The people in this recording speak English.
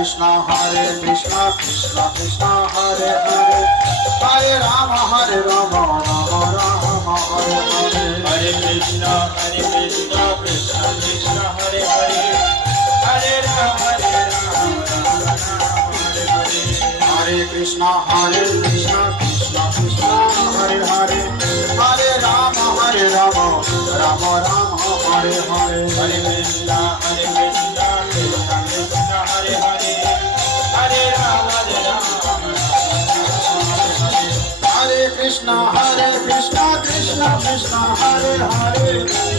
Krishna Krishna Krishna Hare Hare Hare Rama Rama Rama Hare Hare Hare Krishna Krishna Krishna Hare Hare Hare Rama Rama Hare Hare Hare Krishna Krishna Krishna Hare Hare Hare Rama Rama Rama Hare Hare Hare Krishna Krishna Krishna Hare Hare Hare Rama Rama Hare Krishna Krishna Krishna Hare Hare